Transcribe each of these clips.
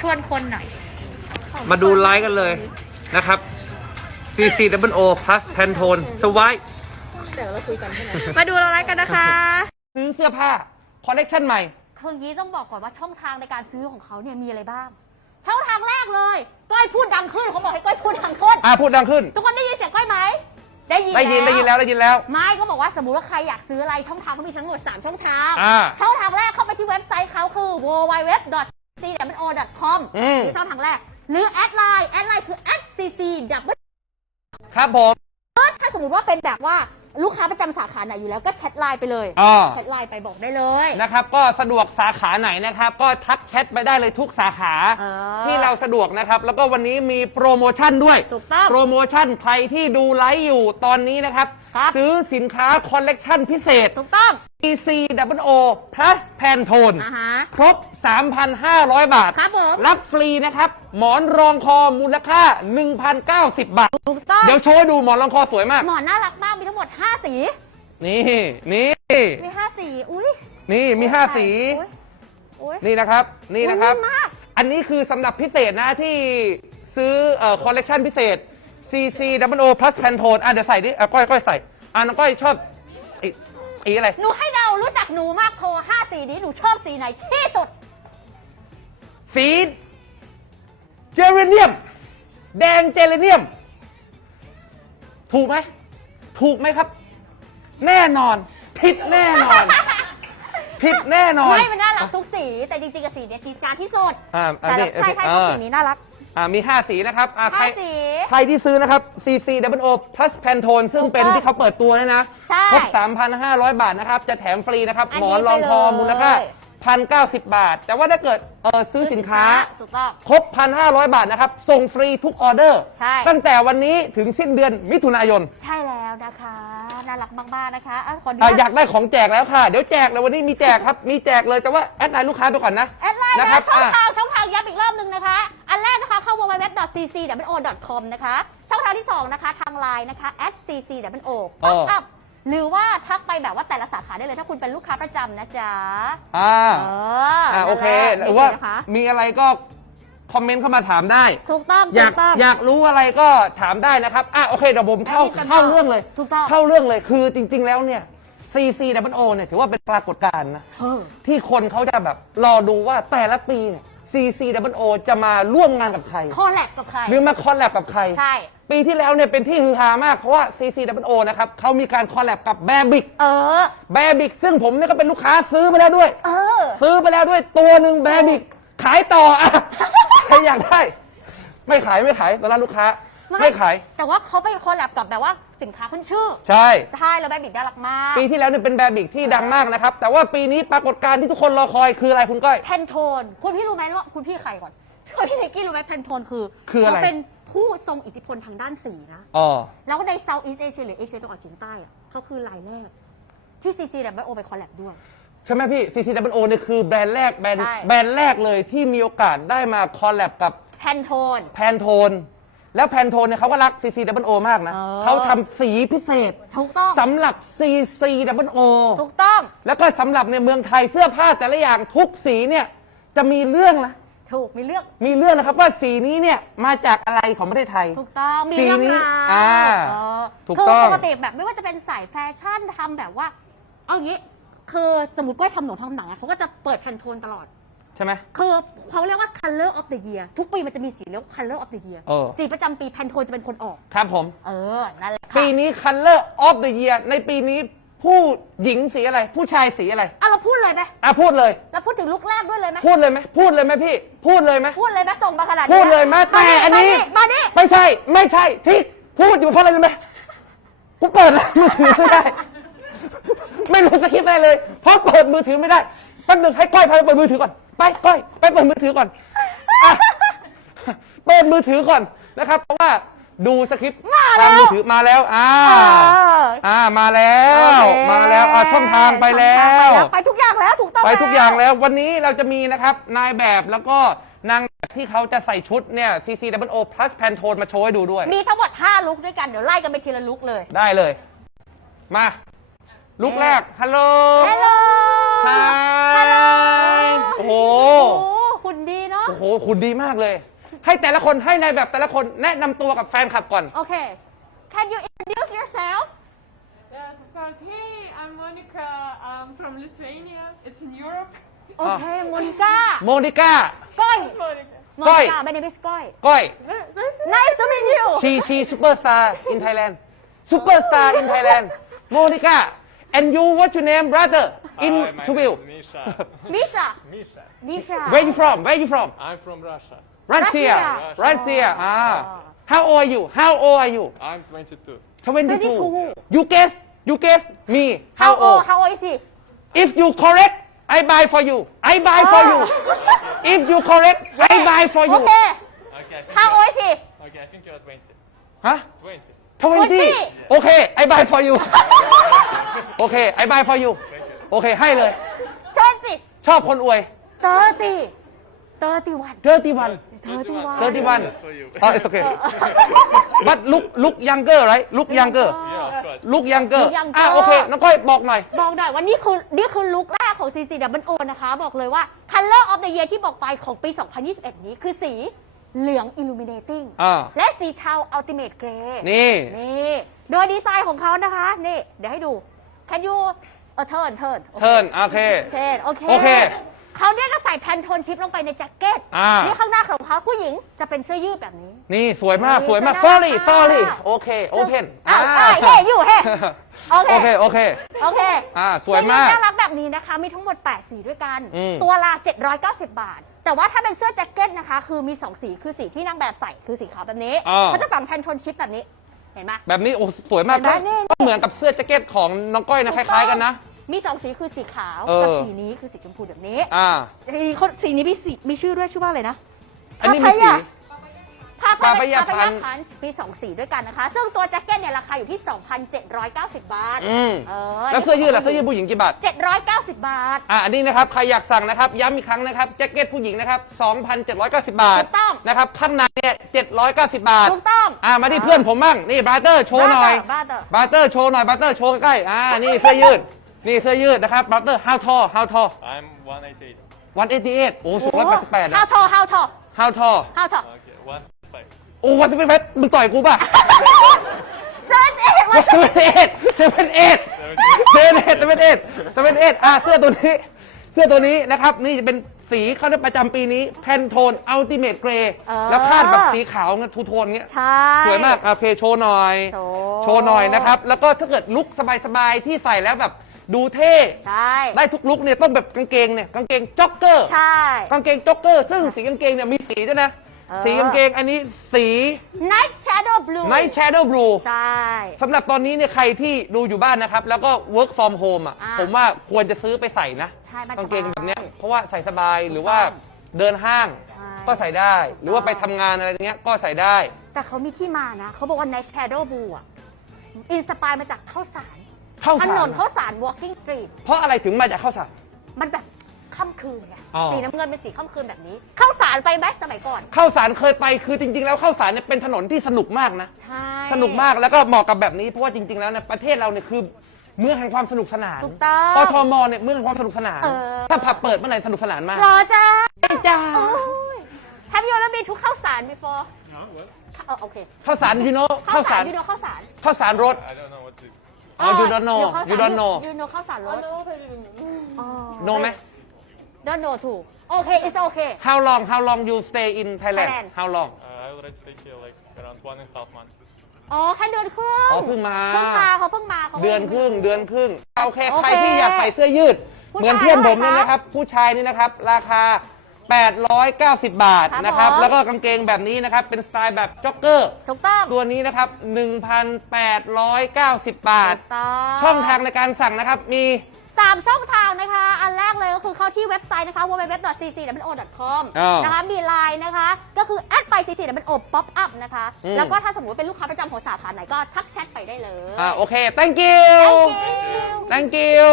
ชวนคนหน่อยมาดูไลฟ์กันเลยนะครับ CC Double O Plus Pantone สวายมาดูเราไลฟ์กันนะคะ ซื้อเสื้อผ้า คอลเลกชันใหม่ คืออย่างนี้ต้องบอกก่อนว่าช่องทางในการซื้อของเขาเนี่ยมีอะไรบ้าง ช่องทางแรกเลยก้อยพูดดังขึ้นเขาบอกให้ก้อยพูดดังขึ้น อ่าพูดดังขึ้น ทุกคนได้ยินเสียงก้อยไหม ได้ยินได้ยินได้ยินแล้วได้ยินแล้ว ไม่ก็บอกว่าสมมติว่าใครอยากซื้ออะไรช่องทางเขามีทั้งหมด 3 ช่องทางอ่าช่องทางแรกเข้าไปที่เว็บไซต์เขาคือ www.cwo.com อืมนี่ช่องทางแรก หรือแอดไลน์แอดไลน์คือ @cc ครับผมถ้าสมมติว่าเป็นแบบว่าลูกค้าประจำสาขาไหนอยู่แล้วก็แชทไลน์ไปเลย อ่า แชทไลน์ไปบอกได้เลย นะครับก็สะดวกสาขาไหนนะครับ ก็ทักแชทไปได้เลยทุกสาขาเออที่เราสะดวกนะครับ แล้วก็วันนี้มีโปรโมชั่นด้วยถูกต้องโปรโมชั่นใครที่ดูไลฟ์อยู่ตอนนี้นะครับ ครับ ซื้อสินค้าคอลเลกชันพิเศษ ถูกต้อง CC Double O Plus Pantone อ่าฮะครบ 3,500 บาท ครับผม รับฟรีนะครับ หมอนรองคอมูลค่า 1,090 บาท ถูกต้อง เดี๋ยวโชว์ให้ดูหมอนรองคอสวยมาก หมอนน่ารักมาก มีทั้งหมด 5 สี นี่นี่ มี 5 สี อุ้ยนี่มี 5 สี อุ๊ยอุ้ยนี่นะครับ นี่นะครับ อุ๊ยมาก อันนี้คือสำหรับพิเศษนะที่ซื้อเอ่อคอลเลกชันพิเศษ CC Double O Plus Pantone อะเดี๋ยวใส่ดิอะก้อยก้อยใส่อะน้องก้อยชอบอี อีอะไร หนูให้เดารู้จักหนูมากโทร5สีนี้หนูชอบสีไหนที่สุด สีเจเรเนียม แดงเจเรเนียม ถูกไหม ถูกไหมครับ แน่นอน ผิดแน่นอน ผิดแน่นอน ไม่มันน่ารักทุกสี แต่จริงๆกับสีเนี้ยสีจานที่สุดอ่าอันแต่นี้ละใช่ใช่เอทุกอสีนี้น่ารัก อ่ามี 5 สีนะครับอ่าใครห้าสีใครที่ซื้อนะครับ CC Double O Plus Pantone ซึ่งเป็นถูกต้องที่เขาเปิดตัวเนยนะ ใช่ครบ3,500 บาทนะครับ จะแถมฟรีนะครับอันหมนี้อนรองคอไปเลย มูลค่า1,090 บาท แต่ว่าถ้าเกิดเออซื้อสินค้า ถูกต้อง ครบ 1,500 บาทนะครับ ส่งฟรีทุกออเดอร์ ใช่ ตั้งแต่วันนี้ถึงสิ้นเดือนมิถุนายนใช่แล้วนะคะ น่ารักมากๆนะคะอะขอดูอะอยากได้ของแจกแล้วค่ะ เดี๋ยวแจกเลยวันนี้มีแจกครับ มีแจกเลยแต่ว่าแอดไลน์ลูกค้าไปก่อนนะ แอดไลน์นะนะครับช่องอะ ทางช่องทางย้ำอีกรอบหนึ่งนะคะ อันแรกนะคะเข้า www.cc.o.com นะคะ ช่องทางที่ 2 นะคะ ทางไลน์นะคะ @cc.o เอออัพ หรือว่าทักไปแบบว่าแต่ละสาขาได้เลยถ้าคุณเป็นลูกค้าประจำนะจ๊ะ อ่าเอออ่าโอเคนั่นแหละหรือว่านี่นะคะมีอะไรก็คอมเมนต์เข้ามาถามได้ ถูกต้องอยาถูกกต้อง อยากรู้อะไรก็ถามได้นะครับ อะโอเคเดี๋ยวผมเข้าอันนี้เข้าเรื่องเลย ถูกต้อง เข้าเรื่องเลยคือจริง ๆ แล้วเนี่ย CC Double O เนี่ยถือว่าเป็นปรากฏการณ์นะ เออ ที่คนเขาจะแบบรอดูว่าแต่ละปีเนี่ย CC Double O จะมาร่วมงานกับใคร คอลแลบกับใคร หรือมาคอลแลบกับใคร ใช่ ปีที่แล้วเนี่ยเป็นที่ฮือฮามาก เพราะว่า CC Double O นะครับเขามีการคอลแลบกับแบบิกเออ แบบิกซึ่งผมเนี่ยก็เป็นลูกค้าซื้อไปแล้วด้วย เออ ซื้อไปแล้วด้วยตัวหนึ่งแบรบิกขายต่ออะใครอยากได้ ไม่ขายไม่ขายตอนนั้นลูกค้า ไม่ขาย แต่ว่าเขาไปคอลแลบกับแบบว่า สินค้าขึ้นชื่อ ใช่ ใช่แล้วแบบบิดน่ารักมากปีที่แล้วเนี่ยเป็นแบรบิกที่ดังมากนะครับ แต่ว่าปีนี้ปรากฏการณ์ที่ทุกคนรอคอยคืออะไรคุณก้อย แพนโทน คุณพี่รู้ไหมว่าคุณพี่ใครก่อนพี่เนกกี้รู้ไหมแพนโทนคือคืออะไร เขาเป็นผู้ทรงอิทธิพลทางด้านสีนะ อ๋อ แล้วก็ในเซาท์อีสเอเชียหรือเอเชียตะวันออกเฉียงใต้อะเขาคือรายแรก ที่ซีซีแบบโอไปคอลแลบด้วย ใช่ไหมพี่ CC Double O เนี่ยคือแบรนด์แรกแบรนด์ใช่ แบรนด์แรกเลยที่มีโอกาสได้มาคอลแลบกับแพนโทน แพนโทน แล้วแพนโทนเนี่ยเขาก็รัก CC Double O มากนะ เออ เขาทำสีพิเศษถูกต้อง สำหรับ CC Double O ถูกต้อง แล้วก็สำหรับในเมืองไทยเสื้อผ้าแต่ละอย่างทุกสีเนี่ยจะมีเรื่องนะ ถูก มีเรื่อง มีเรื่องนะครับว่าสีนี้เนี่ยมาจากอะไรของประเทศไทย ถูกต้อง มีสีเรื่องนี้ราวอ่าเออถูกคือต้องปกติแบบไม่ว่าจะเป็นสายแฟชั่นทำแบบว่า เอาอย่างนี้ คือสมมติก้อยทำหนูทำหนังอะเขาก็จะเปิดแพนโทนตลอด ใช่ไหม คือเขาเรียกว่า color of the year ทุกปีมันจะมีสีเรียกว่า color of the year เออ สีประจำปีแพนโทนจะเป็นคนออก ครับผม เออ นั่นแหละปีค่ะนี้ Color of the Year ในปีนี้ผู้หญิงสีอะไร ผู้ชายสีอะไร อะเราพูดเลยไหมอะพูดเลย เราพูดถึงลุกแรกด้วยเลยไหมพูดเลยไหมพูดเลยไหมพี่ พูดเลยไหมพูดเลยไหมส่งมาขนาดนี้พูดเลยไหมแต่อันนี้มาดิไม่ใช่ ไม่ใช่ที่พูดอยู่เพราะอะไรรู้ไหมกูเปิดมือถือไม่ได้ ไม่รู้สคริปต์อะไรเลย เพราะเปิดมือถือไม่ได้แป๊บหนึงให้ก้อยพาไปเปิดมือถือก่อน ไปก้อยไปเปิดมือถือก่อนอะเปิดมือถือก่อนนะครับ เพราะว่าดูสคริปต์ทางมือถือมาแล้วอ่าเอออ่ามาแล้ว โอเคมาแล้วอ่าช่องทางไปแล้ช่องทางวไปไปทุกอย่างแล้วถูกต้องไปทุกอย่างแล้ววันนี้เราจะมีนะครับ นายแบบแล้วก็นางแบบที่เขาจะใส่ชุดเนี่ย CC Double O Plus Pantone มาโชว์ให้ดูด้วย มีทั้งหมด 5 ลุกด้วยกัน เดี๋ยวไล่กันไปทีละลุกเลย ได้เลย มา ลุกแรก ฮัลโหล ฮัลโหลฮฮัลโหล โอ้โหโอ้โหหุ่นดีเนาะ โอ้โห คุณดีมากเลย ให้แต่ละคนให้ในายแบบแต่ละคนแนะนำตัวกับแฟนคลับก่อน โอเค Can you introduce yourself Yes, of course. Hey, I'm Monica. I'm from Lithuania. It's in Europe. โอเคโมนิก้า โมนิก้า ก้อย Monica. โมก้อยนิก้าไม่ได้เป็นก้อย ก้อย Nice to meet you ชีชีซูเปอร์สตาร์อินไทยแลนด์ซูเปอร์สตาร์อินไทยแลนด์โมนิก้า And you, what's your name, brother? In Hi, my Tubil. Misha. Misha. Misha. Misha. Where you from? Where you from? I'm from Russia. Russia. Russia. Russia. Oh. Ah. How old are you? How old are you? I'm 22. 22. 22. You guess. You guess me. How, How old? How old is he? If you correct, I buy for you. I buy for you. Oh. If you correct, I buy for you. Okay. Okay. How old is he? Okay, I think you're 20. Huh? 20. ฮะ 20. 20โอเค I buy for you โอเค I buy for you โอเคให้เลย 20 ชอบคนอวย 30 31 31 31 31 That's for you. oh it's okay but look look younger right look younger Yeah, of course. look younger Look younger อะโอเคน้องก้อยบอกหน่อย บอกหน่อยว่านี่คือนี่คือลุคแรกของ CC w o นะคะ บอกเลยว่า Color of the Year ที่บอกไปของปี 2021 นี้คือสี เหลือง Illuminating อ่า และสีเทา Ultimate Grey นี่ นี่โดยดีไซน์ของเขานะคะ นี่ เดี๋ยวให้ดู Can you เออเทิร์นเทิร์นเทิร์นโอเค เทิร์นโอเคโอเคเขาเนี่ยจะใส่แพนโทนชิปลงไปในแจ็คเก็ตอ่านี่ข้างหน้าของเขาผู้หญิงจะเป็นเสื้อยืดแบบนี้ นี่สวยมากนี่สวยมากเสื้อ sorry น่ารัก sorry มากโอเค open อ้าวอ้าวเฮ้อยู่เฮ้โอเคโอเคโอเค โอเคอ่าสวยมากเสื้อยืดน่ารักแบบนี้นะคะ มีทั้งหมด 8 สีด้วยกัน อืมตัวละ 790 บาท แต่ว่าถ้าเป็นเสื้อแจ็คเก็ตนะคะ คือมี 2 สีคือสีที่นางแบบใส่คือสีขาวแบบนี้อ่า เขาจะฝังแพนโทนชิปแบบนี้ เห็นไหม แบบนี้โอ้สวยมากเห็นไหมก็นี่ ก็เหมือนกับเสื้อแจ็คเก็ตของน้องก้อยนะคล้ายๆกันนะ มี2สีคือสีขาวเออ กับสีนี้คือสีชมพูแบบนี้อ่าสีเขาสีนี้มีสีมีชื่อด้วยชื่อว่าอะไรนะ อันนี้มีสีพาพายา ปาปายาพาพัพานยาพันช์มี2สีด้วยกันนะคะ ซึ่งตัวแจ็คเก็ตเนี่ยราคาอยู่ที่ 2,790 บาทอืมเออแล้วเสื้อยืดล่ะเสื้อยืดผู้หญิงกี่บาท 790 บาท อะอันนี้นะครับใครอยากสั่งนะครับย้ำอีกครั้งนะครับแจ็คเก็ตผู้หญิงนะครับ2,790 บาทถูกต้อง นะครับข้างในเนี่ย790 บาท ถูกต้อง อะมาที่เพื่อนผมบ้างนี่บราเตอร์โชว์หน่อย Brother บราเตอร์โชว์หน่อยบราเตอร์โชว์ใกล้ๆอ่านี่เสื้อยืดนี่เสื้อยืดนะครับบราเตอร์ how tall how tall I'm 188. 188โอ้สูง188นะ how tall how tall how tall how tall Okay, 165. โอ้วันที่ เป็นเพชรมึงต่อยกูป่ะเจ็ดเอ็ดวันที่เป็นเอ็ดเซเว่นเอ็ดเซเว่นเอ็ดเซเว่นเอ็ดเซเว่นเอ็ดอะเสื้อตัวนี้ เสื้อตัวนี้นะครับ นี่จะเป็นสีเขาได้ประจำปีนี้ แพนโทนอัลติเมทเกรย์แล้วคาดแบบสีขาวเงี้ยทูโทนเงี้ย ใช่ สวยมากโอเคโชว์หน่อย โชว์ โชว์หน่อยนะครับ แล้วก็ถ้าเกิดลุคสบายๆ ที่ใส่แล้วแบบดูเท่ ใช่ ได้ทุกลุคเนี่ยต้องแบบกางเกงเนี่ยกางเกงจ็อกเกอร์ ใช่ กางเกงจ็อกเกอร์ ซึ่งสีกางเกงเนี่ยมีสีด้วยนะ เออ สีกางเกงอันนี้สี night shadow blue Night Shadow Blue ใช่ สำหรับตอนนี้เนี่ยใครที่ดูอยู่บ้านนะครับ แล้วก็ work from home อะอ่าผมว่าควรจะซื้อไปใส่นะใช่มันกางเกงสบายแบบเนี้ยเพราะว่าใส่สบายหรือว่าเดินห้างใช่ ก็ใส่ได้ หรือว่าไปทำงานอะไรเงี้ยก็ใส่ได้ แต่เขามีที่มานะ เขาบอกว่า night shadow blue อะอินสปายมาจากข้าวสารเข้าถสานรนข้าวสาร walking street เพราะอะไรถึงมาจากข้าวสาร มันแบบ ค่ำคืนไงอ๋อ สีน้ำเงินเป็นสีค่ำคืนแบบนี้ข้าวสารไปไหมสมัยก่อนข้าวสารเคยไปคือจริง ๆ แล้วข้าวสารเนี่ยเป็นถนนที่สนุกมากนะ ใช่สนุกมากแล้วก็เหมาะกับแบบนี้เพราะว่าจริง ๆ แล้วเนี่ยประเทศเราเนี่ยคือเมืองแห่งความสนุกสนานถูกต้อง ปทมเนี่ยเมืองแห่งความสนุกสนาน เออ ถ้าผับเปิดเมื่อไหร่สนุกสนานมาก รอจ้าจ้า Have you ever been to ข้าวสาร before Huh? What? เออโอเคข้าวสารยูโนข้าข้าววสาสารรยูโนข้าวสารข้าวสารรถ I don't know what's it. อ๋อ you don't know ข้าวสาร you don't know you know ข้าวสารรถ I know what I didn't know. อ๋อ no ไหม don't know ถูกโอเค it's okay how long how long you stay in Thailand Thailand how long Uh, I already stay here like around one and a half months. อ๋อแค่เดือนครึ่งอ๋อเพิ่งมา เพิ่งมาเขาเพิ่งมาเขา เดือนครึ่งเดือนครึ่งโอเคโอเค ใครที่อยากใส่เสื้อยืด ผู้เหมือนชายเพื่อนผมเท่าไหร่เนี่ยนะครับ ผู้ชายนี่นะครับ ราคา 890 บาทครับนะครับ ผม แล้วก็กางเกงแบบนี้นะครับ เป็นสไตล์แบบจ็อกเกอร์ ถูกต้องตัวนี้นะครับ 1,890 บาท ถูกต้องช่องทางในการสั่งนะครับ มี สามช่องทางนะคะ อันแรกเลยก็คือเข้าที่เว็บไซต์นะคะ www.cc.o.com อ้าวนะคะ มีไลน์นะคะ ก็คือแอดไป cc.o pop up นะคะ อืม แล้วก็ถ้าสมมติเป็นลูกค้าประจำของสาขาไหนก็ทักแชทไปได้เลยอ่าโอเค thank you Thank you thank you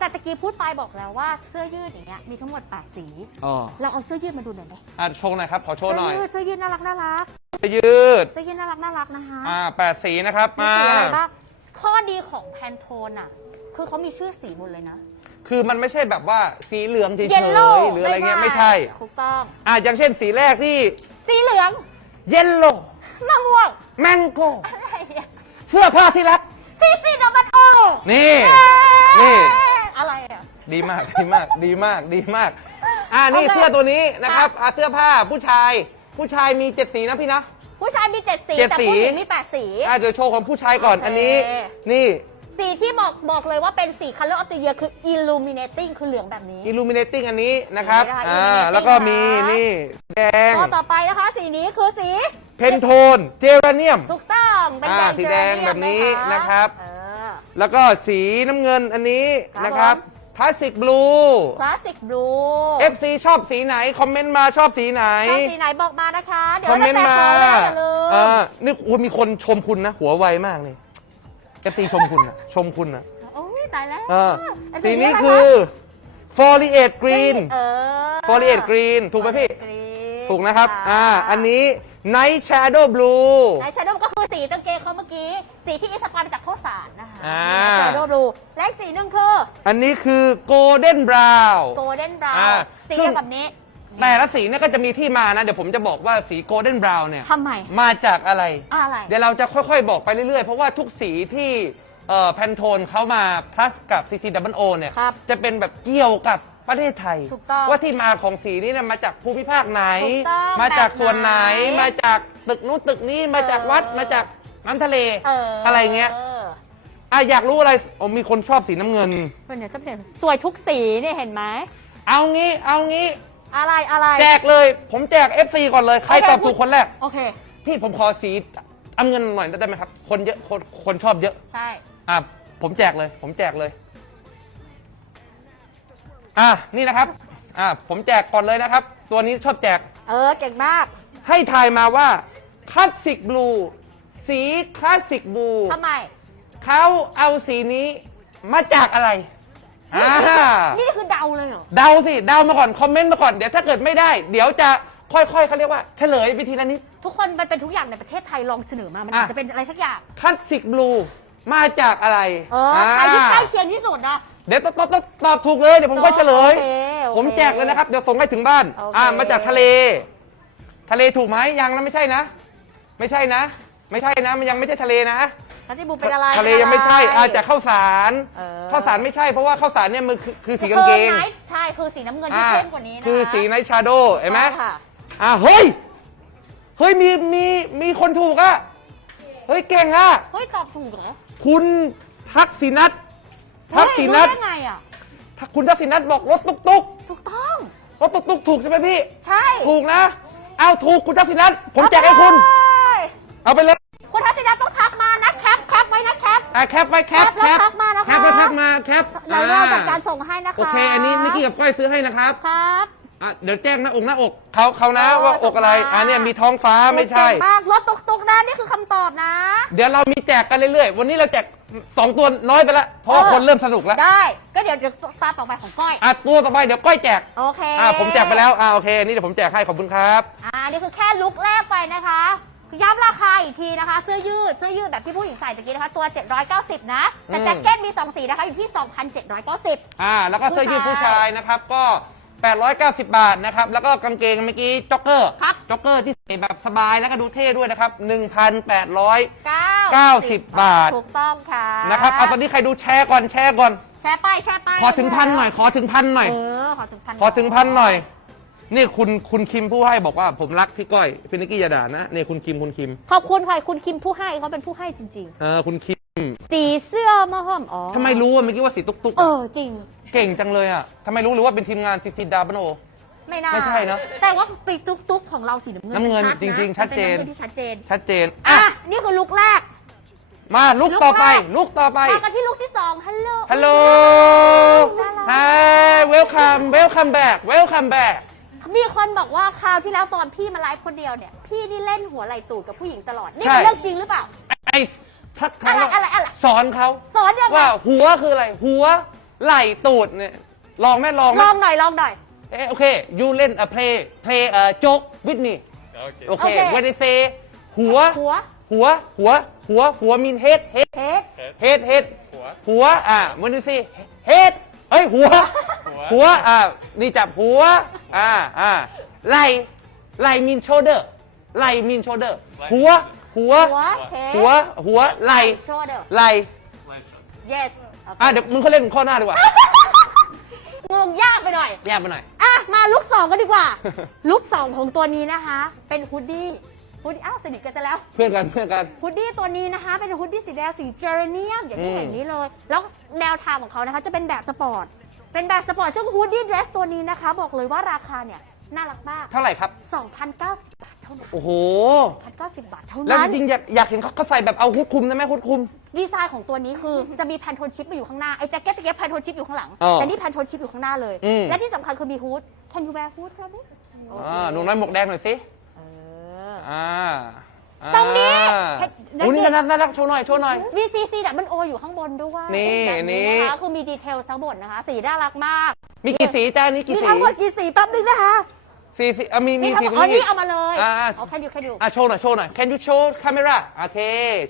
แต่ตะกี้พูดไปบอกแล้วว่าเสื้อยืดอย่างเงี้ยมีทั้งหมด 8 สี อ๋อเราเอาเสื้อยืดมาดูหน่อยไหมอะโชว์หน่อยครับ ขอโชว์หน่อยเสื้อยืดเสื้อยืดน่ารักน่ารักเสื้อยืด เสื้อยืดน่ารักน่ารักนะคะอ่าแปดสีนะครับมีมา สีอะไรบ้าง ข้อดีของแพนโทนอะ คือเขามีชื่อสีหมดเลยนะ คือมันไม่ใช่แบบว่าสีเหลืองเฉยเยลโล่ๆหรืออะไรเงี้ยไม่ใช่ ถูกต้อง อะอย่างเช่นสีแรกที่สีเหลืองเยลโล่มะม่วงแมงโก้อะไรอะเสื้อผ้าที่รักซีซีดับเบิลโอนี่ นี่ อะไรอะ ดีมาก ดีมาก ดีมาก ดีมาก อ่านี่โอเคเสื้อตัวนี้นะครับอ่าเสื้อผ้าผู้ชาย ผู้ชายมีเจ็ดสีนะพี่นะ ผู้ชายมีเจ็ดสีเจ็ดแต่สี ผู้หญิงมีแปดสี อ่าเดี๋ยวโชว์ของผู้ชายก่อนโอเค อันนี้ นี่ สีที่บอกบอกเลยว่าเป็นสี color of the year คือ illuminating คือเหลืองแบบนี้ illuminating อันนี้นะครับนี่นะคะอ่า illuminating แล้วก็มีนะคะ นี่แดงตัวต่อไปนะคะ สีนี้คือสีเพนโทนเจราเนียม ถูกต้องเป็นอ่าแดงสีแดงเจอเนียมแบบนี้นะครับ เออ แล้วก็สีน้ำเงินอันนี้ครับนะครับ ผม คลาสสิกบลู คลาสสิกบลู FC ชอบสีไหน คอมเมนต์มาชอบสีไหน ชอบสีไหนบอกมานะคะ เดี๋ยวคอมเราเมจะนต์แจกมาของด้วยนะอย่าลืม เออนี่โอ้ยมีคนชมคุณนะ หัวไวมากเลย FC ชมคุณนะชมคุณนะโอ้ยตายแล้วเออไอ้สีนี้ะไรคือ foliate green เออ foliate green ถูกไหมพี่ Green ถูกนะครับ อ่า อันนี้ night shadow blue ในชาโดว์ก็ คือสีกางเกงเขาเมื่อกี้ สีที่อิสปายมาจากข้าวสารนะคะอ่าชาโดว์บลูและอีกสีหนึ่งคืออันนี้คือ golden brown โกลเด้นบราวอ่า สีซึ่งเดียวกับนี้แต่ละสีเนี่ยก็จะมีที่มานะ เดี๋ยวผมจะบอกว่าสี golden brown เนี่ย ทำไมมาจากอะไร อะไร เดี๋ยวเราจะค่อยๆ บอกไปเรื่อยๆ เพราะว่าทุกสีที่แพนโทนเขามา plus กับ CC W O เนี่ย ครับจะเป็นแบบเกี่ยวกับประเทศไทย ถูกต้องว่าที่มาของสีนี้เนี่ยมาจากภูมิภาคไหน ถูกต้องมาจากส่วนไหนแบบไหน มาจาก ตึกนู้นตึกนี้มาจากวัดเออมาจากน้ำทะเลเอออะไรเงี้ยอะอยากรู้อะไรอ๋อมีคนชอบสีน้ำเงินเป็นเนี่ยก็เป็นสวยทุกสีเนี่ยเห็นไหมเอางี้เอางี้อะไรอะไรแจกเลยผมแจก FC ก่อนเลยใครโอเคตอบถูกคนแรก โอเค พี่ผมขอสีน้ำเงินหน่อยได้ไหมครับ คนเยอะคนคนชอบเยอะ ใช่ อะผมแจกเลย ผมแจกเลย อะนี่นะครับ อะผมแจกก่อนเลยนะครับ ตัวนี้ชอบแจก เออ เก่งมาก ให้ทายมาว่าค ลาสสิกบลูสีคลาสสิกบลูทำไม เขาเอาสีนี้มาจากอะไรอ่า นี่คือเดาเลยเหรอ เดาสิเดามาก่อน คอมเมนต์มาก่อน เดี๋ยวถ้าเกิดไม่ได้ เดี๋ยวจะค่อยๆเขาเรียกว่า เฉลยวิธีละนิด ทุกคนมันเป็นทุกอย่างในประเทศไทยลองเสนอมา มันอะ อาจจะเป็นอะไรสักอย่าง คลาสสิกบลูมาจากอะไรเออใครที่ใกล้เคียงที่สุดนะ เดี๋ยวตอบตอบตอบถูกเลย เดี๋ยวผมก็เฉลย โอเคโอเคผมแจกเลยนะครับ เดี๋ยวส่งให้ถึงบ้าน โอเค อ่ามาจากทะเล ทะเลถูกไหมยังนะไม่ใช่นะ ไม่ใช่นะ ไม่ใช่นะ มันยังไม่ใช่ทะเลนะ แล้วที่บูเป็นอะไรทะเลยังไม่ใช่อาจจะข้าวสารเออ ข้าวสารไม่ใช่เพราะว่าข้าวสารเนี่ยมันคือคือสีกางเกงคือไนท์ใช่คือสีน้ำเงินที่อ่าเข้มกว่านี้นะคือสีไนท์ชาโดเห็นไหมใช่ค่ะ อ่าเฮ้ย เฮ้ยมีมีมีคนถูกอะเฮ้ยเก่งอะเฮ้ยตอบถูกเหรอคุณทักษินัททักษินัทเฮ้ยรู้ได้ไงอะถ้าคุณทักษินัทบอกรถตุกตุกถูกต้อง รถตุกตุกถูกใช่ไหมพี่ ใช่ ถูกนะ เอาถูกคุณทักษิณัทผมแจกให้คุณ เอาไปเลยคุณทัศนัทต้องทักมานะแคปแคปไว้นะแคป อะแคปไว้แคปแคปแล้วทักมานะคะ แคปแล้วทักมาแคปเราเริ่มจากอ่การส่งให้นะคะโอเค อันนี้นิกกี้กับก้อยซื้อให้นะครับครับ อะเดี๋ยวแจ้งหน้าอกหน้าอกเขาเขานะเออว่าอกอะไรส่งมา อะเนี่ยมีท้องฟ้าไม่ใช่ เก่งมากรถตุกตุกนะนี่คือคำตอบนะ เดี๋ยวเรามีแจกกันเรื่อยๆ วันนี้เราแจกสองตัวน้อยไปแล้วเพราะว่าเออ คนเริ่มสนุกแล้วได้ก็เดี๋ยวเดี๋ยวตาต่อไปของก้อย อะตัวต่อไปเดี๋ยวก้อยแจกโอเคอะผมแจกไปแล้วอะโอเค นี่เดี๋ยวผมแจกให้ขอบคุณครับ อ่านี่คือแค่ลุกแรกไปนะคะ ย้ำราคาอีกทีนะคะ เสื้อยืดเสื้อยืดแบบที่ผู้หญิงใส่ตะกี้นะคะ ตัว 790 นะ แต่อืม แจ็คเก็ตมี 2 สีนะคะ อยู่ที่ 2,790 อ่าแล้วก็เสื้อยืดผู้ผู้ชาชายยนะครับก็ 890 บาทนะครับแล้วก็กางเกงเมื่อกี้จ็อกเกอร์ครับ จ็อกเกอร์ที่ใส่แบบสบายแล้วก็ดูเท่ด้วยนะครับ 1,800 90 บาท ถูกต้องค่ะนะครับเอาตอนนี้ใครดูแชร์ก่อนแชร์ก่อน แชร์ไปแชร์ไปขอถึงพันหน่อยขอถึงพันหน่อย เออขอถึงพันขอถึงพันหน่อย นี่คุณคุณคิมผู้ให้บอกว่าผมรักพี่ก้อยพี่นิกกี้อย่าด่านะนี่คุณคิมคุณคิมขอบคุณค่ะคุณคิมผู้ให้เขาเป็นผู้ให้จริง เออคุณคิมๆ สีเสื้อมาห้อมอ๋อทำไมรู้อะเมื่อกี้ว่าสีตุ๊กตุ๊กเออจริง เก่งจังเลยอะทำไมรู้หรือว่าเป็นทีมงานซิซิดาบโน ไม่น่าไม่ใช่นะแต่ว่าปีกตุ๊กๆของเราสีน้ำเงินน้ำเงินชัะจริงๆชัดเจน ป็ำงิที่ชัดเจนชัดเจนอะอะนี่คือลุกแรก มาลุกลุคต่อไปแรกลุกต่อไป มากันที่ลุกที่สองฮัลโหล ฮัลโหลน่ารัก Hi welcome welcome back welcome back มีค นบอกว่าคราวที่แล้วตอนพี่มาไลฟ์คนเดียวเนี่ย พี่นี่เล่นหัวไหล่ตูดกับผู้หญิงตลอด นี่ใช่เป็นเรื่องจริงหรือเปล่า ไอ้ทักทายอะไรอะไรอะไร สอนเขาสอนยังไง ว่าหัวคืออะไร หัวไหล่ตูดเนี่ยลองไหมลองไหมลองหน่อยลองหน่อย เอ้ยโอเค you เล่น a play play เอ่อ joke with me Okay. โอเคโอเค when they say หัว หัว หัว หัว หัว หัว mean head head เฮด head head หัว หัว อ่า when they say head เฮ้ยหัวหัว หัวอ่านี่จับหัวอ่าอ่าไหลไหล mean shoulder ไหล mean shoulder หัว หัว หัวเทหัว หัวไหล shoulder ไหล Slide shot. yes อะเดี๋ยวมึงเขาเล่นข้อหน้าดีกว่างงยากไปหน่อย แยกไปหน่อย อะ มาลุกสองกันดีกว่า ลุกสองของตัวนี้นะคะ เป็นฮุดดี้ ฮุดดี้อ้าวสนิทกันจะแล้ว เพื่อนกันเพื่อนกันฮุดดี้ตัวนี้นะคะ เป็นฮุดดี้สีแดงสีเจอร์เนียมอย่างที่อืมเห็นนี้เลย แล้วแนวทางของเขานะคะ จะเป็นแบบสปอร์ต เป็นแบบสปอร์ตซึ่งฮุดดี้เดรสตัวนี้นะคะ บอกเลยว่าราคาเนี่ยน่ารักมากเท่าไหร่ครับ 2,090 บาทเท่านั้นโอ้โห1,090 บาทเท่าแล้วนั้จน ริงๆอยากอยากเห็นเขาเขาใส่แบบเอาฮุดคลุมได้ไหมฮุดคลุม ดีไซน์ของตัวนี้คือ จะมีแพนโทนชิปมาอยู่ข้างหน้า ไอ้แจ็คเก็ตตะเกียบแพนโทนชิปอยู่ข้างหลัง อ๋อแต่นี่แพนโทนชิปอยู่ข้างหน้าเลย อืม และที่สำคัญคือมีฮูด Can you wear hood ครับอ่าหนูน้อยหมวกแดงหน่อยสิเอออ่าตรงนี้อ่าเห็นอุ้ยนี่น่ารักน่ารักโชว์หน่อยโชว์หน่อยมีซีซีดับเบิลโออยู่ข้างบนด้วยนี่แบบนี่ นะคะคือมีดีเทลทั้งหมดนะคะ สีน่ารักมากมีกี่สีจ้านี่กี่มีสีทั้งหมดกี่สีแป๊บนึงนะคะ สีสีอะมีมีทั้งสีหมตรดงอ๋อนี้นี่เอามาเลยอ่าเอาแค่ดูแค่ดูอะโชว์หน่อยโชว์หน่อย Can you show camera โอเค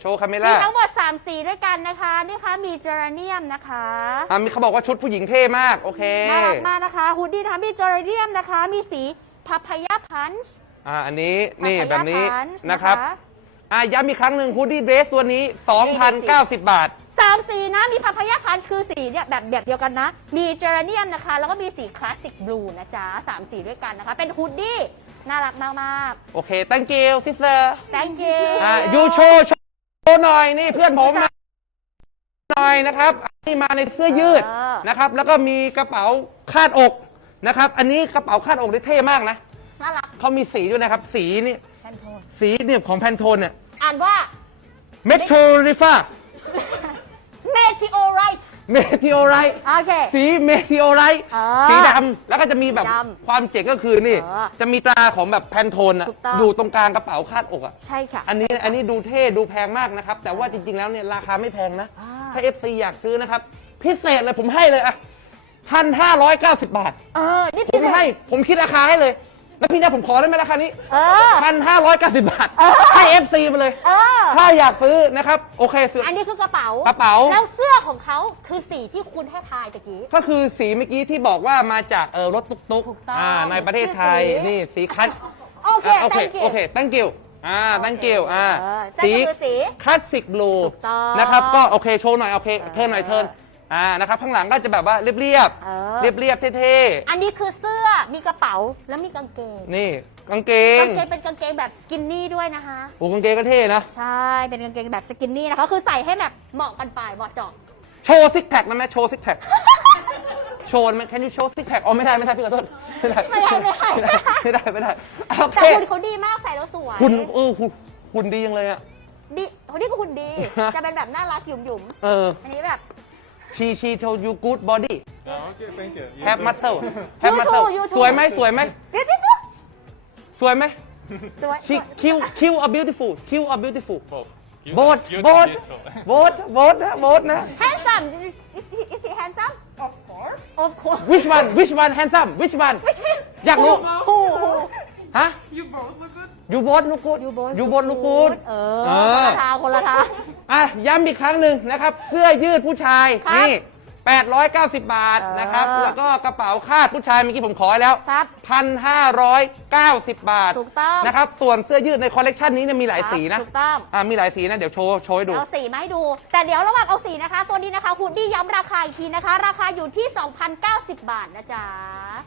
โชว์มี camera ทั้งหมด3สีด้วยกันนะคะนี่ค่ะมีเจอร์เนียมนะคะ อะมีเขาบอกว่าชุดผู้หญิงเท่มาก โอเค น่ารักมากนะคะฮูดดี้นะคะมีเจอร์เนียมนะคะ มีสีพาพายาพันช์ อ่าอันนี้นี่แบบนี้ Punch นะครับอะย้ำอีกครั้งหนึ่ง hoodie dress ตัวนี้ 2,090 บาท สามสีนะมีพาพายาพันช์คือสีเนี่ยแบบแบบเดียวกันนะ มีเจอร์เนียมนะคะ แล้วก็มีสีคลาสสิกบลูนะจ๊ะสามสีด้วยกันนะคะ เป็นฮูดดี้น่ารักมากโอเค thank you sister ๆ thank you อะยูโชว์โชว์หน่อยนี่เพื่อนผมนะหน่อยนะครับอันนี่มาในเสื้อยืดเออ นะครับ แล้วก็มีกระเป๋าคาดอกนะครับ อันนี้กระเป๋าคาดอกนี่เท่มากนะ น่ารัก เขามีสีด้วยนะครับ สีนี่แพนโทนสีเนี่ยของแพนโทนเนี่ยอ่านว่า เมโทรริฟา meteorite เมทิโอไรต์โอเค สีเมทิโอไรต์เออสีดำแล้วก็จะมีแบบสีดำความเจ๋งก็คือนี่ เออจะมีตราของแบบแพนโทนอะถูกต้องอยู่ตรงกลางกระเป๋าคาดอกอะใช่ค่ะ อันนี้อันนี้ดูเท่ดูแพงมากนะครับ แต่ว่าจริง ๆ แล้วเนี่ยราคาไม่แพงนะ อ่า ถ้า FC อยากซื้อนะครับ พิเศษเลยผมให้เลยอะพันห้าร้อยเก้าสิบบาท เออนี่ผมให้ผมคิดราคาให้เลย แล้วพี่เนี่ยผมขอได้ไหมราคานี้เออ พันห้าร้อยเก้าสิบบาท เออ ให้ FC มาเลย เออ ถ้าอยากซื้อนะครับ โอเคซื้อ อันนี้คือกระเป๋ากระเป๋า แล้วเสื้อของเขาคือสีที่คุณให้ทายตะกี้ ก็คือสีเมื่อกี้ที่บอกว่ามาจากเออรถตุ๊กถูกต้องอ่าในประเทศไทยชื่อสี นี่สีคัสโอเค อะโอเค thank you โอเค thank you อ่า thank you อ่าเออนั่นก็คือสีคลาสสิกบลูถูกต้องนะครับก็โอเคโชว์หน่อยโอเคเออเทิร์นหน่อยเทิร์น อ่านะครับข้างหลังก็จะแบบว่าเรียบเออๆเรียบเรียบๆเท่อันนี้คือเสื้อมีกระเป๋าแล้วมีกางเกงๆนี่กางเกงกางเกงเป็นกางเกงแบบสกินนี่ด้วยนะคะ โอ้กางเกงก็เท่นะใช่เป็นกางเกงแบบสกินนี่นะคะคือใส่ให้แบบเหมาะกันไปเหมาะเจาะโชว์ซิกแพคนะแม่โชว์ซิกแพคโชว์ไหม can you show six pack อ๋อไม่ได้ไม่ได้พี่ขอโทษไม่ได้ไม่ได้ไม่ได้ไม่ได้ไม่ได้โอแต่เคหุ่นเขาดีมากใส่แล้วสวยคุณเออคุณคุณดีจังเลยอะ ดีเขาดีก็หุ่นดี จะเป็นแบบน่ารักหยุ่มหยุ่มเออ ๆอันนี้แบบ she she told you good body No, okay, thank you. You have too. muscle have You muscle too, you too สวยไหมสวยไหม เดี๋ยวเดี๋ยวเดี๋ยว สวยไหม สวย she cute cute or beautiful cute or beautiful Both. You both you both beautiful. both both นะ both นะ handsome is is he is he handsome Of course. of course which one which one handsome which one ไม่ใช่ อยากรู้ ฮูฮู ฮะ You both look good. you both look good you both you both look good เอเอออ คนละทางคนละทาง อะย้ำอีกครั้งหนึ่งนะครับ เสื้อยืดผู้ชาย ครับ นี่ 890 บาทเออนะครับแล้วก็กระเป๋าคาดผู้ชายเมื่อกี้ผมขอไว้แล้ว ครับ 1,590 บาทถูกต้องนะครับ ส่วนเสื้อยืดในคอลเลกชันนี้เนี่ยมีหลายสีนะ ถูกต้อง อ่ามีหลายสีนะ เดี๋ยวโชว์โชว์ให้ดู เอาสีมาให้ดู แต่เดี๋ยวระหว่างเอาสีนะคะ ตัวนี้นะคะคุณดี้ย้ำราคาอีกทีนะคะ ราคาอยู่ที่ 2,090 บาทนะจ๊ะ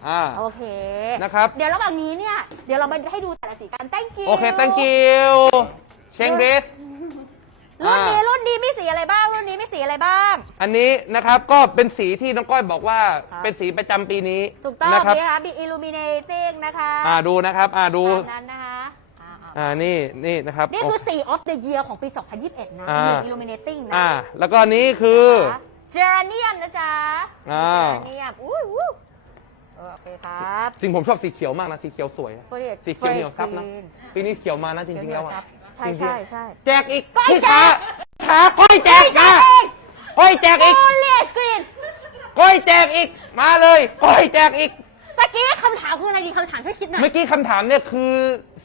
อ่า โอเคนะครับ เดี๋ยวระหว่างนี้เนี่ย เดี๋ยวเรามาให้ดูแต่ละสีกัน thank you โอเค thank you เชงเดส รุ่นนี้อ่า รุ่นนี้มีสีอะไรบ้าง รุ่นนี้มีสีอะไรบ้าง อันนี้นะครับก็เป็นสีที่น้องก้อยบอกว่าครับ เป็นสีประจำปีนี้ถูกต้องนะครับนี่นะคะมี illuminating นะคะอ่าดูนะครับอ่าดูตามนั้นนะคะอ่าๆอ่านี่นี่นะครับ นี่คือสี of the year ของปี 2021 นะอ่านี่ illuminating นะอ่า แล้วก็อันนี้คือ เจอร์เนียมนะจ๊ะอ่า เจอร์เนียมอู้หูเออโอเคครับจริงผมชอบสีเขียวมากนะสีเขียวสวยอะ Foliage สีเขียวเหนียวซับนะ Green ปีนี้เขียวมานะจริงๆแล้วอะ ใช่จริงๆใช่ใช่ แจกอีกก้อยพี่แจช้ากช้าก้อยแจกมาก้อยแจกอีก Foliage Green ก้อยแจกอีกมาเลยก้อยแจกอีก ตะกี้คำถามคืออะไรดีคำถามช่วยคิดหน่อยเมื่อกี้คำถามเนี่ยคือ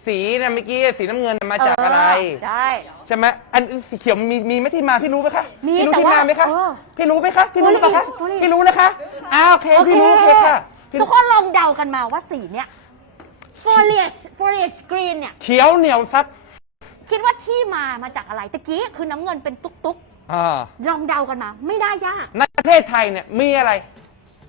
สีเนี่ยเมื่อกี้สีน้ำเงินมาจากอะไรใช่ ใช่ไหมอันสีเขียวมีมีไหมที่มาพี่รู้ไหมคะมีพี่รู้แต่ที่ว่ามาไหมคะเออพี่รู้ไหมคะพี่รู้หรือเปล่าคะ Foliage พี่รู้นะคะอ้าวโอเคพี่รู้โอเคค่ะพี่ทุรู้กคนลองเดากันมาว่าสีเนี้ย foliage foliage green เนี่ย เขียวเหนียวซับ คิดว่าที่มามาจากอะไรตะกี้คือน้ำเงินเป็นตุ๊กตุ๊กอ่าลองเดากันมา ไม่ได้ยากในประเทศไทยเนี่ยมีอะไร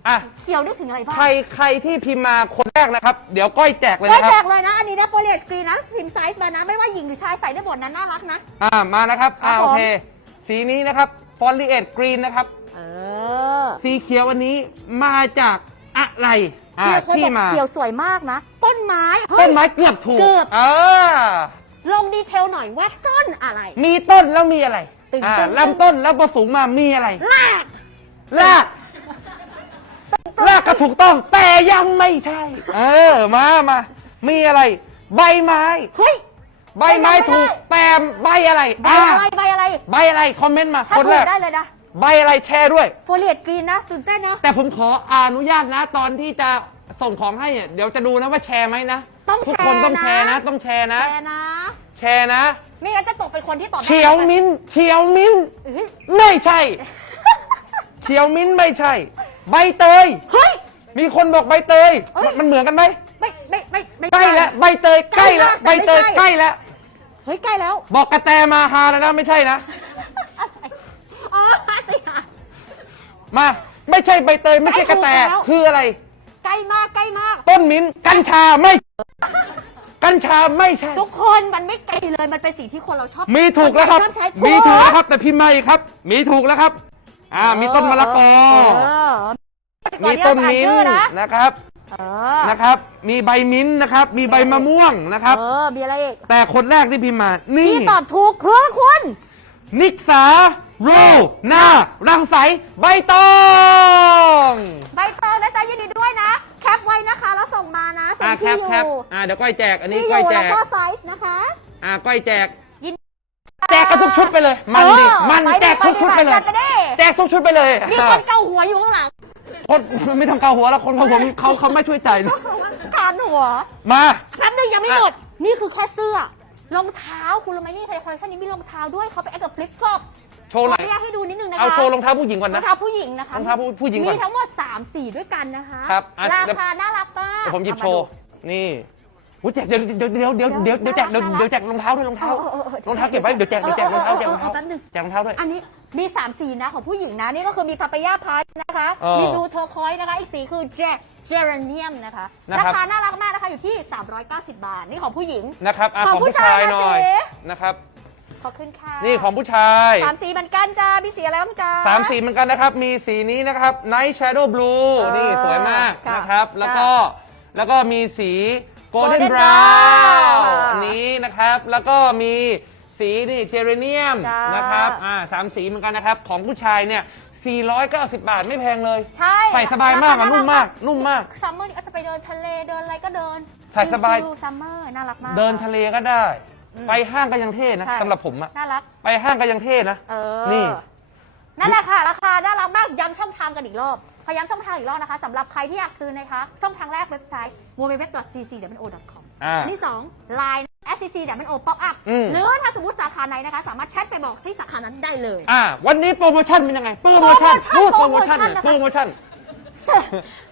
อะเขียวนึกถึงอะไรบ้างใครใครที่พิมพ์มาคนแรกนะครับ เดี๋ยวก้อยแจกเลยก็นะคแจรับกเลยนะ อันนี้นะ foliage green นะพิมพ์ไซส์มานะ ไม่ว่าหญิงหรือชายใส่ได้หมดนะน่ารักนะ อ่ามานะครับอ่าครับผม โอเค สีนี้นะครับฟอลลีเอ e กรีนนะครับ เออสีเขียววันนี้มาจากอะไรอ่าเนี่ยคนที่บอกมาเขียวสวยมากนะ ต้นไม้เฮ้ต้ย นไม้เกือบถูกเกือบ เออ ลงดีเทลหน่อยว่าต้นอะไร มีต้นแล้วมีอะไรตึงอ่าตึง ลำต้นแล้วพอสูงมามีอะไรแรกรากรากก็ถูกต้อง แต่ยังไม่ใช่ เออมามามีอะไร ใบไม้ เฮ้ย ใบไม้ถูกแต่ใบอะไรใบอะไรใบอะไร ใบอะไรคอมเมนต์มาถ้าคนถูแรกกได้เลยนะใบอะไรแชร์ด้วย foliage green นะตื่นเต้นเนาะแต่ผมขออนุญาตนะ ตอนที่จะส่งของให้เนี่ยเดี๋ยวจะดูนะว่าแชร์ไหมนะ ต้องทุกแชร์คนต้องนะแชร์นะ ต้องแชร์นะ แชร์นะ แชร์นะ ไม่งั้นจะตกเป็นคนที่ตอบได้เขียวมิ้นท์เขียวมิ้นท์เฮ้ยไม่ใช่ เขียวมิ้นท์ไม่ใช่ ใบเตย เฮ้ย มีคนบอกใบเตย เอ้ย มันมันเหมือนกันไหมไม่ไม่ไม่ไม่ใกล้แล้วใบเตยใกล้แล้วใกล้ใบมากเตยแต่ไม่ใช่ใกล้แล้วเฮ้ยใกล้แล้วบอกกระแตมาฮาแล้วนะ ไม่ใช่นะ อ๋อมา ไม่ใช่ใบเตยไม่ใช่กระแตใกล้ถูกแล้วคืออะไร ใกล้มากใกล้มาก ต้นมิ้นท์กัญชาไม่ กัญชาไม่ใช่ ทุกคนมันไม่ไกลเลยมันเป็นสิ่งที่คนเราชอบมีถูกแล้วครับ ชอบใช้มีถูกแล้วครับ แต่พิมพ์มาอีกครับ มีถูกแล้วครับ อ่า มีต้นมะละกอ เออมีต้นมิ้นก่อท์ที่เราอ่าชื่อนะนะครับ เออนะครับ มีใบมิ้นท์นะครับ มีใบมะม่วงนะครับ เออมีอะไรอีกแต่คนแรกที่พิมพ์มา นี่พี่ตอบถูกคือคุณ นิกสาโรหน้ารังใสใบตอง ใบตองนะจ๊ะยินดีด้วยนะ แคปไว้นะคะแล้ว ส่งมานะส่อ่างแคที่ปอยู่แคปอ่าเดี๋ยวก้อยแจกอันนี้ที่อก้อยยู่แจแล้วกก็ไซส์นะคะ อ่าก้อยแจกยิน แจกกันทุกชุดไปเลย มันดิเออมันไปดิแจกทุกชุดไปเลยไปดิแจกทุกชุดไปเลยนี่คนเกาหัวอยู่ข้างหลังคนไม่ทำเกาหัวแล้วคนเขาผมเขาเขาไม่ช่วยจ่ายนะคานหัวมาแป๊บนึงยังไม่หมด นี่คือแค่เสื้อ รองเท้าคุณรู้ไหมนี่ในคอลเลคชันนี้มีรองเท้าด้วยเขาไปแอดกับฟลิปฟลอปโชว์หน่อย ขออนุญาตให้ดูนิดนึงนะคะเอาโชว์รองเท้าผู้หญิงก่อนรอนะ งเท้าผู้หญิงนะคะรองเท้าผู้ผู้หญิงก่อนมีทั้งหมด3สีด้วยกันนะคะครับอะ ราเดี๋ยวคาน่ารักมากเดี๋ยวผมหยิบเอาาโชว์ นี่อุ้ยแจกเดี๋ยวเดี๋ยวเดี๋ยวเดี๋ยวเดี๋ยวเดี๋ยวแจกเดี๋ยวเดี๋ยวแจกรองเท้าด้วยรองเท้าเออเออเออรองเท้าเก็บไว้เดี๋ยวแจกเดี๋ยวแจกรองเท้าแจกรองเท้าแป๊บนึง แจกรองเท้าด้วย อันนี้มี 3 สีนะของผู้หญิงนะนี่ก็คือมีพาปายาพาร์นะคะ เออมีบลูเทอร์คอยนะคะ อีกสีคือเจเจเรเนียมนะคะนะราครับ คาน่ารักมากนะคะอยู่ที่ 390 บาท นี่ของผู้หญิง นะครับอะของของผู้ผู้ชายชายหน่อยนะเจ๊นะครับ ขอบคุณค่ะนี่ของผู้ชายสามสีเหมือนกันจ้ามีสีอะไรบ้างจ้า สามสีเหมือนกันนะครับ มีสีนี้นะครับ Night Shadow Blue เออนี่สวยมากค่ะนะครับ แล้วก็แล้วก็มีสี Golden Golden Brown Brown อันนี้นะครับ แล้วก็มีสีนี่เจเรเนียมจ้าน นะครับอ่าสามสีเหมือนกันนะครับ ของผู้ชายเนี่ย 490 บาทไม่แพงเลย ใช่ใส่สบายมากอะรคนุ่มมากนุ่มมาก ซัมเมอร์นี่ก็จะไปเดินทะเลเดินอะไรก็เดินใส่สบายซัมเมอร์น่ารักมากเดินทะเลก็ได้อืม ไปห้างก็ยังเท่นะใช่ สำหรับผมอะน่ารัก ไปห้างก็ยังเท่นะ เออ นี่ นั่นแหละค่ะ ราคา น่ารักมาก ย้ำช่องทางกันอีกรอบ พยายามช่องทางอีกรอบนะคะสำหรับใครที่อยากซื้อนะคะ ช่องทางแรกเว็บไซต์ www.cc.o.com อ่า อันที่ 2 Line scc.o pop up อืม หรือถ้าสมมติสาขาไหนนะคะ สามารถแชทไปบอกที่สาขานั้นได้เลย อ่า วันนี้โปรโมชั่นเป็นยังไง โปรโมชั่นโปรโมชั่นพูดโปรโมชั่นหน่อยโปโปรรโมโมชั่ชั่น น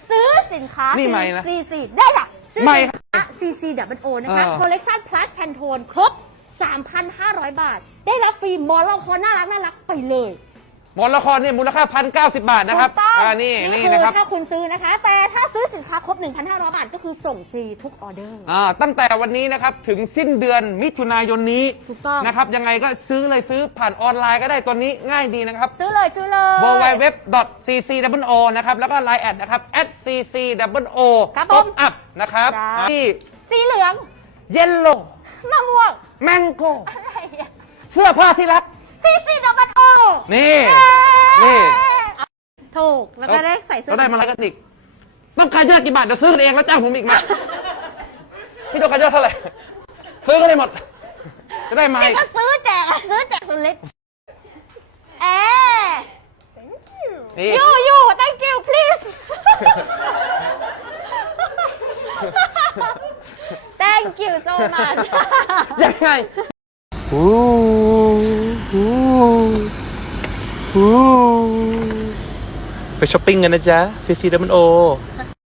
ซื้อสินค้านี่ไม่นะ CC ได้ค่ะ ซื้อไม่สินค้า CC.o นะคะเออ Collection Plus Pantone ครบ 3,500 บาท ได้รับฟรีหมอนรองคอน่ารักน่ารักไปเลย หมอนละครเนี่ยมูลค่าพันเก้าสิบบาทนะครับถูกต้องอ่านี่นี่คือนะครับถ้าคุณซื้อนะคะ แต่ถ้าซื้อสินค้าครบ 1,500 บาทก็คือส่งฟรีทุกออเดอร์ อ่าตั้งแต่วันนี้นะครับถึงสิ้นเดือนมิถุนายนนี้ถูกต้อง นะครับยังไงก็ซื้อเลยซื้อผ่านออนไลน์ก็ได้ตัวนี้ง่ายดีนะครับ ซื้อเลยซื้อเลย www.cc.o นะครับแล้วก็ line แอดนะครับ @cc.o ครับผมป๊อปอัพนะครับจ้า ที่สีเหลือง yellow มะม่วง mango อะไรอะเสื้อผ้าที่รัก ซีซีดับเบิลโอนี่ นี่ถูก แล้วก็ได้ใส่เสื้อ แล้วได้มาอะไรกันอีกต้องการยอดกี่บาทเดี๋ยวซื้อกันเองแล้วจ้างผมอีกมาพี่ต้องการยอดเท่าไหร่ ซื้อกันเลยหมด จะได้มานี่อีกก็ซื้อแจกอะซื้อแจกตัวเล็กเอ๊นี่ยูยู thank you please thank you so much ยังไง อู้อู้อู้ไปช้อปปิ้งกันนะจ๊ะซีซีดัมเบิลโอ